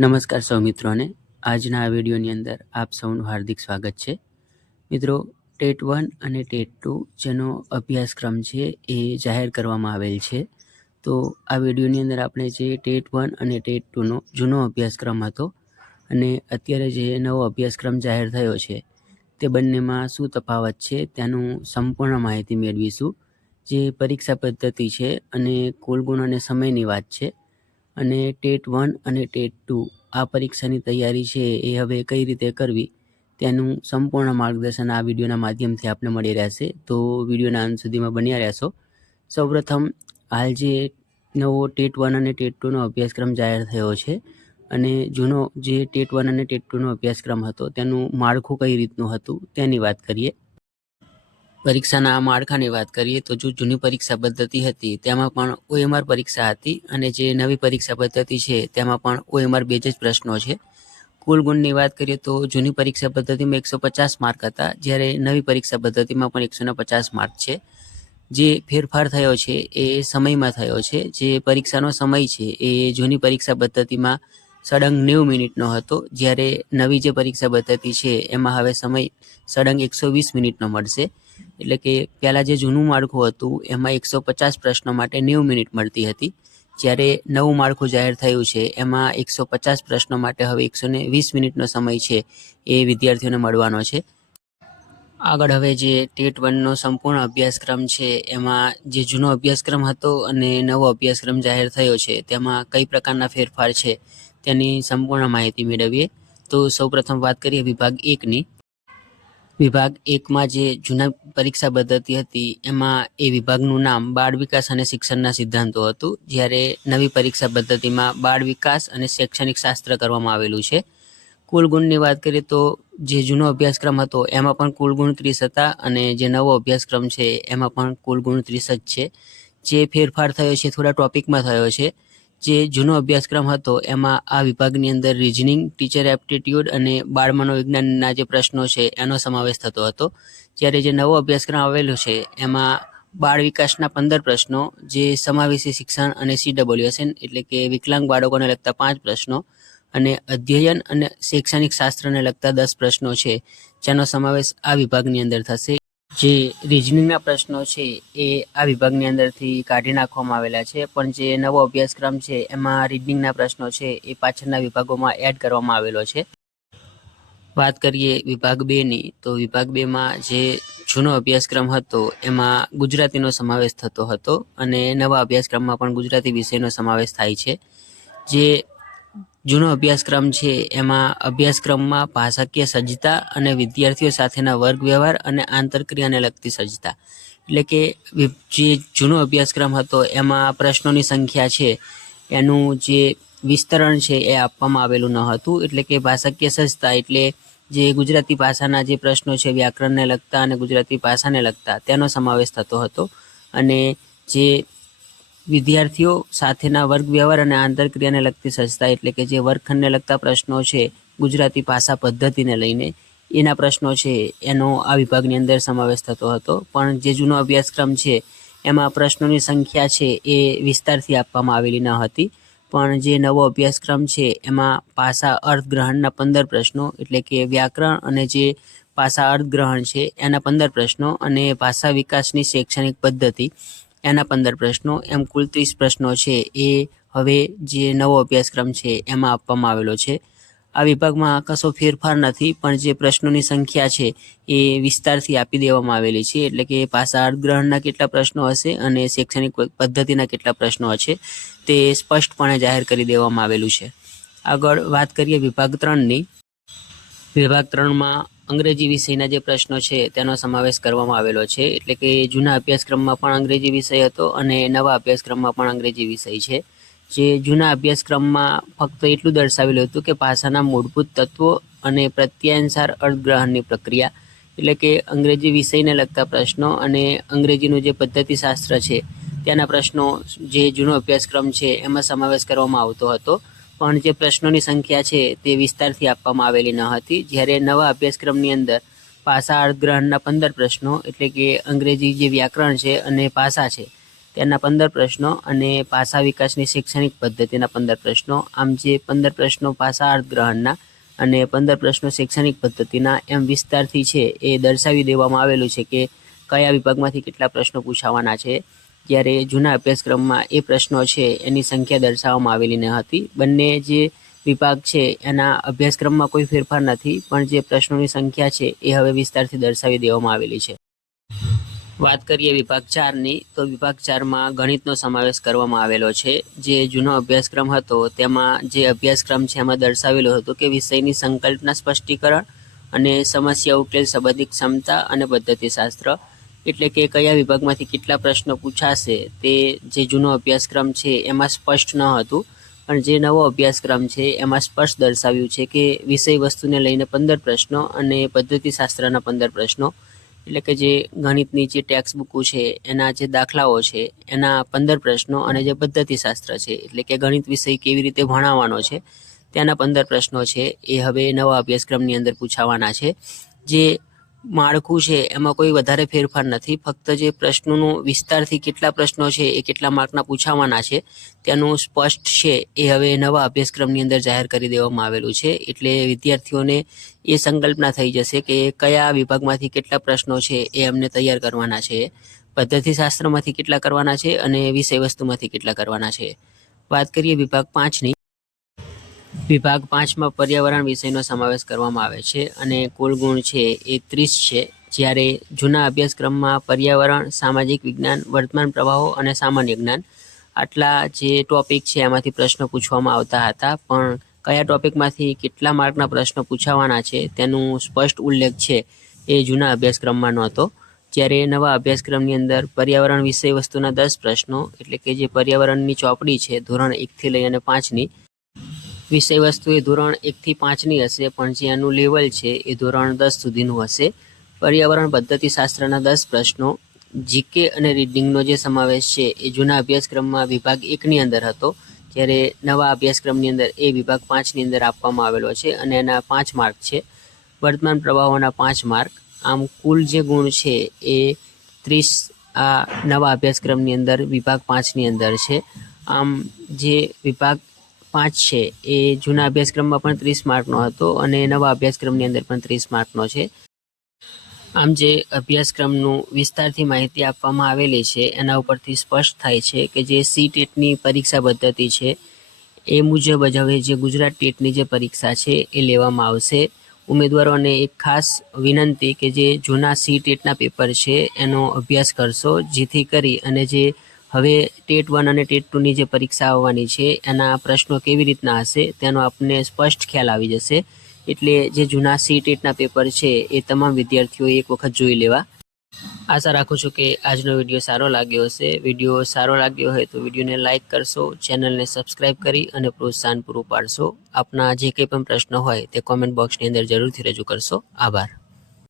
નમસ્કાર સૌ મિત્રોને આજના આ વિડીયોની અંદર આપ સૌનું હાર્દિક સ્વાગત છે। મિત્રો, ટેટ 1 અને ટેટ 2 જેનો અભ્યાસક્રમ છે એ જાહેર કરવામાં આવેલ છે। તો આ વિડીયોની અંદર આપણે જે ટેટ 1 અને ટેટ 2નો જૂનો અભ્યાસક્રમ હતો અને અત્યારે જે નવો અભ્યાસક્રમ જાહેર થયો છે તે બંનેમાં શું તફાવત છે તેનું સંપૂર્ણ માહિતી મેળવીશું। જે પરીક્ષા પદ્ધતિ છે અને કુલ ગુણ અને સમયની વાત છે અને ટેટ 1 અને ટેટ 2 આ પરીક્ષાની તૈયારી છે એ હવે કઈ રીતે કરવી તેનું સંપૂર્ણ માર્ગદર્શન આ વિડીયોના માધ્યમથી આપને મળી રહેશે। તો વિડીયોના અંત સુધીમાં બન્યા રહેશો। સૌપ્રથમ હાલ જે નવો ટેટ 1 અને ટેટ 2નો અભ્યાસક્રમ જાહેર થયો છે અને જૂનો જે ટેટ 1 અને ટેટ 2નો અભ્યાસક્રમ હતો તેનું માળખું કઈ રીતનું હતું તેની વાત કરીએ। પરીક્ષાના માળખાની વાત કરીએ તો જો જૂની પરીક્ષા પદ્ધતિ હતી તેમાં પણ OMR પરીક્ષા હતી અને જે નવી પરીક્ષા પદ્ધતિ છે તેમાં પણ OMR બેઝ જ પ્રશ્નો છે। કુલ ગુણની વાત કરીએ તો જૂની પરીક્ષા પદ્ધતિમાં 150 માર્ક હતા, જ્યારે નવી પરીક્ષા પદ્ધતિમાં પણ 150 માર્ક છે। જે ફેરફાર થયો છે એ સમયમાં થયો છે। જે પરીક્ષાનો સમય છે એ જૂની પરીક્ષા પદ્ધતિમાં સળંગ 90 મિનિટનો હતો, જ્યારે નવી જે પરીક્ષા પદ્ધતિ છે એમાં હવે સમય સળંગ 120 મિનિટનો મળશે। એટલે કે પહેલાં જે જૂનું માળખું હતું એમાં 150 પ્રશ્નો માટે 90 મિનિટ મળતી હતી, જ્યારે નવું માળખું જાહેર થયું છે એમાં 150 પ્રશ્નો માટે હવે 120 મિનિટનો સમય છે એ વિદ્યાર્થીઓને મળવાનો છે। આગળ હવે જે ટેટ 1નો સંપૂર્ણ અભ્યાસક્રમ છે એમાં જે જૂનો અભ્યાસક્રમ હતો અને નવો અભ્યાસક્રમ જાહેર થયો છે તેમાં કઈ પ્રકારના ફેરફાર છે તેની સંપૂર્ણ માહિતી મેળવીએ। તો સૌપ્રથમ વાત કરીએ વિભાગ 1ની। વિભાગ 1માં જે જૂના પરીક્ષા પદ્ધતિ હતી એમાં એ વિભાગનું નામ બાળ વિકાસ અને શિક્ષણના સિદ્ધાંતો હતું, જ્યારે નવી પરીક્ષા પદ્ધતિમાં બાળ વિકાસ અને શૈક્ષણિક શાસ્ત્ર કરવામાં આવેલું છે। કુલ ગુણની વાત કરીએ તો જે જૂનો અભ્યાસક્રમ હતો એમાં પણ કુલ ગુણ 30 હતા અને જે નવો અભ્યાસક્રમ છે એમાં પણ કુલ ગુણ 30 જ છે। જે ફેરફાર થયો છે થોડા ટોપિકમાં થયો છે। જે જૂનો અભ્યાસક્રમ હતો એમાં આ વિભાગની અંદર રિઝનિંગ, ટીચર એપ્ટિટ્યૂડ અને બાળ મનોવિજ્ઞાનના જે પ્રશ્નો છે એનો સમાવેશ થતો હતો, જ્યારે જે નવો અભ્યાસક્રમ આવેલો છે એમાં બાળ વિકાસના 15 પ્રશ્નો, જે સમાવેશી શિક્ષણ અને CWSN એટલે કે વિકલાંગ બાળકોને લગતા 5 પ્રશ્નો અને અધ્યયન અને શૈક્ષણિક શાસ્ત્રને લગતા 10 પ્રશ્નો છે જેનો સમાવેશ આ વિભાગની અંદર થશે। જે રિઝનિંગના પ્રશ્નો છે એ આ વિભાગની અંદરથી કાઢી નાખવામાં આવેલા છે, પણ જે નવો અભ્યાસક્રમ છે એમાં રીડિંગના પ્રશ્નો છે એ પાછળના વિભાગોમાં એડ કરવામાં આવેલો છે। વાત કરીએ વિભાગ 2ની, તો વિભાગ 2માં જે જૂનો અભ્યાસક્રમ હતો એમાં ગુજરાતીનો સમાવેશ થતો હતો અને નવા અભ્યાસક્રમમાં પણ ગુજરાતી વિષયનો સમાવેશ થાય છે। જે જૂનો અભ્યાસક્રમ છે એમાં અભ્યાસક્રમમાં ભાષાકીય સજ્જતા અને વિદ્યાર્થીઓ સાથેના વર્ગ વ્યવહાર અને આંતરક્રિયાને લગતી સજ્જતા, એટલે કે જે જૂનો અભ્યાસક્રમ હતો એમાં પ્રશ્નોની સંખ્યા છે એનું જે વિસ્તરણ છે એ આપવામાં આવેલું ન હતું, એટલે કે ભાષાકીય સજ્જતા એટલે જે ગુજરાતી ભાષાના જે પ્રશ્નો છે વ્યાકરણને લગતા અને ગુજરાતી ભાષાને લગતા તેનો સમાવેશ થતો હતો, અને જે વિદ્યાર્થીઓ સાથેના વર્ગ વ્યવહાર અને આંતરક્રિયાને લગતી સજ્જતા એટલે કે જે વર્ગખંડને લગતા પ્રશ્નો છે ગુજરાતી ભાષા પદ્ધતિને લઈને એના પ્રશ્નો છે એનો આ વિભાગની અંદર સમાવેશ થતો હતો। પણ જે જૂનો અભ્યાસક્રમ છે એમાં પ્રશ્નોની સંખ્યા છે એ વિસ્તારથી આપવામાં આવેલી ન હતી, પણ જે નવો અભ્યાસક્રમ છે એમાં ભાષા અર્થગ્રહણના 15 પ્રશ્નો એટલે કે વ્યાકરણ અને જે ભાષા અર્થગ્રહણ છે એના 15 પ્રશ્નો અને ભાષા વિકાસની શૈક્ષણિક પદ્ધતિ એના 15 પ્રશ્નો, એમ કુલ 30 પ્રશ્નો છે એ હવે જે નવો અભ્યાસક્રમ છે એમાં આપવામાં આવેલો છે। આ વિભાગમાં કશો ફેરફાર નથી, પણ જે પ્રશ્નોની સંખ્યા છે એ વિસ્તારથી આપી દેવામાં આવેલી છે, એટલે કે ભાષા અર્થગ્રહણના કેટલા પ્રશ્નો હશે અને શૈક્ષણિક પદ્ધતિના કેટલા પ્રશ્નો હશે તે સ્પષ્ટપણે જાહેર કરી દેવામાં આવેલું છે। આગળ વાત કરીએ વિભાગ 3ની। વિભાગ 3માં અંગ્રેજી વિષયના જે પ્રશ્નો છે તેનો સમાવેશ કરવામાં આવેલો છે, એટલે કે જૂના અભ્યાસક્રમમાં પણ અંગ્રેજી વિષય હતો અને નવા અભ્યાસક્રમમાં પણ અંગ્રેજી વિષય છે। જે જૂના અભ્યાસક્રમમાં ફક્ત એટલું દર્શાવેલું હતું કે ભાષાના મૂળભૂત તત્વો અને પ્રત્યાયનસાર અર્થગ્રહણની પ્રક્રિયા, એટલે કે અંગ્રેજી વિષયને લગતા પ્રશ્નો અને અંગ્રેજીનું જે પદ્ધતિશાસ્ત્ર છે તેના પ્રશ્નો જે જૂનો અભ્યાસક્રમ છે એમાં સમાવેશ કરવામાં આવતો હતો, પણ જે પ્રશ્નોની સંખ્યા છે તે વિસ્તારથી આપવામાં આવેલી ન હતી, જ્યારે નવા અભ્યાસક્રમની અંદર ભાષા અર્થગ્રહણના 15 પ્રશ્નો એટલે કે અંગ્રેજી જે વ્યાકરણ છે અને ભાષા છે તેના 15 પ્રશ્નો અને ભાષા વિકાસની શૈક્ષણિક પદ્ધતિના 15 પ્રશ્નો, આમ જે 15 પ્રશ્નો ભાષા અર્થગ્રહણના અને 15 પ્રશ્નો શૈક્ષણિક પદ્ધતિના એમ વિસ્તારથી છે એ દર્શાવી દેવામાં આવેલું છે કે કયા વિભાગમાંથી કેટલા પ્રશ્નો પૂછાવાના છે, જ્યારે જૂના અભ્યાસક્રમમાં એ પ્રશ્નો છે એની સંખ્યા દર્શાવવામાં આવેલી ન હતી. બંને જે વિભાગ છે એના અભ્યાસક્રમમાં કોઈ ફેરફાર નથી, પણ જે પ્રશ્નોની સંખ્યા છે એ હવે વિસ્તારથી દર્શાવી દેવામાં આવેલી છે. વાત કરીએ વિભાગ 4ની, તો વિભાગ 4માં ગણિતનો સમાવેશ કરવામાં આવેલો છે. જે જૂનો અભ્યાસક્રમ હતો તેમાં જે અભ્યાસક્રમ છે એમાં દર્શાવેલું હતું કે વિષયની સંકલ્પના સ્પષ્ટીકરણ અને સમસ્યા ઉકેલ સંબંધિત ક્ષમતા અને પદ્ધતિશાસ્ત્ર, એટલે કે કયા વિભાગમાંથી કેટલા પ્રશ્નો પૂછાશે તે જે જૂનો અભ્યાસક્રમ છે એમાં સ્પષ્ટ ન હતું, પણ જે નવો અભ્યાસક્રમ છે એમાં સ્પષ્ટ દર્શાવ્યું છે કે વિષય વસ્તુને લઈને 15 પ્રશ્નો અને પદ્ધતિશાસ્ત્રના 15 પ્રશ્નો, એટલે કે જે ગણિતની જે ટેક્સ્ટ બુકો છે એના જે દાખલાઓ છે એના 15 પ્રશ્નો અને જે પદ્ધતિશાસ્ત્ર છે એટલે કે ગણિત વિષય કેવી રીતે ભણાવવાનો છે તેના 15 પ્રશ્નો છે એ હવે નવા અભ્યાસક્રમની અંદર પૂછાવાના છે. જે માળખું છે એમાં કોઈ વધારે ફેરફાર નથી, ફક્ત જે પ્રશ્નોનું વિસ્તારથી કેટલા પ્રશ્નો છે એ કેટલા માર્કના પૂછાવાના છે તેનું સ્પષ્ટ છે એ હવે નવા અભ્યાસક્રમની અંદર જાહેર કરી દેવામાં આવેલું છે. એટલે વિદ્યાર્થીઓને એ સંકલ્પના થઈ જશે કે કયા વિભાગમાંથી કેટલા પ્રશ્નો છે એ અમને તૈયાર કરવાના છે, પદ્ધતિશાસ્ત્રમાંથી કેટલા કરવાના છે અને વિષય વસ્તુમાંથી કેટલા કરવાના છે. વાત કરીએ વિભાગ 5ની. વિભાગ 5માં પર્યાવરણ વિષયનો સમાવેશ કરવામાં આવે છે અને કુલ ગુણ છે એ 30 છે. જ્યારે જૂના અભ્યાસક્રમમાં પર્યાવરણ, સામાજિક વિજ્ઞાન, વર્તમાન પ્રવાહો અને સામાન્ય જ્ઞાન આટલા જે ટોપિક છે એમાંથી પ્રશ્નો પૂછવામાં આવતા હતા, પણ કયા ટોપિકમાંથી કેટલા માર્કના પ્રશ્નો પૂછાવાના છે તેનું સ્પષ્ટ ઉલ્લેખ છે એ જૂના અભ્યાસક્રમમાં નહોતો. જ્યારે નવા અભ્યાસક્રમની અંદર પર્યાવરણ વિષય વસ્તુના 10 પ્રશ્નો, એટલે કે જે પર્યાવરણની ચોપડી છે ધોરણ 1થી લઈ અને 5ની, વિષય વસ્તુ એ ધોરણ 1થી 5ની હશે, પણ જે એનું લેવલ છે એ ધોરણ 10 સુધીનું હશે. પર્યાવરણ પદ્ધતિશાસ્ત્રના 10 પ્રશ્નો, જીકે અને રીડિંગનો જે સમાવેશ છે એ જૂના અભ્યાસક્રમમાં વિભાગ 1ની અંદર હતો, જ્યારે નવા અભ્યાસક્રમની અંદર એ વિભાગ 5ની અંદર આપવામાં આવેલો છે અને એના 5 માર્ક છે. વર્તમાન પ્રવાહોના 5 માર્ક. આમ કુલ જે ગુણ છે એ 30 આ નવા અભ્યાસક્રમની અંદર વિભાગ 5ની અંદર છે. આમ જે વિભાગ 5 છે એ જૂના અભ્યાસક્રમમાં પણ 30 માર્કનો હતો અને નવા અભ્યાસક્રમની અંદર પણ 30 માર્કનો છે. આમ જે અભ્યાસક્રમનું વિસ્તારથી માહિતી આપવામાં આવેલી છે એના ઉપરથી સ્પષ્ટ થાય છે કે જે સીટેટની પરીક્ષા પદ્ધતિ છે એ મુજબ જ હવે જે ગુજરાત ટેટની જે પરીક્ષા છે એ લેવામાં આવશે. ઉમેદવારોને એક ખાસ વિનંતી કે જે જૂના સીટેટના પેપર છે એનો અભ્યાસ કરશો, જેથી કરી અને જે હવે ટેટ 1 અને ટેટ 2ની જે પરીક્ષા આવવાની છે એના પ્રશ્નો કેવી રીતના હશે તેનો આપણને સ્પષ્ટ ખ્યાલ આવી જશે. એટલે જે જૂના સીટેટના પેપર છે એ તમામ વિદ્યાર્થીઓએ એક વખત જોઈ લેવા. આશા રાખું છું કે આજનો વિડીયો સારો લાગ્યો હશે. વિડીયો સારો લાગ્યો હોય તો વિડીયોને લાઇક કરશો, ચેનલને સબસ્ક્રાઈબ કરી અને પ્રોત્સાહન પૂરું પાડશો. આપના જે કંઈ પણ પ્રશ્નો હોય તે કોમેન્ટ બોક્સની અંદર જરૂરથી રજૂ કરશો. આભાર.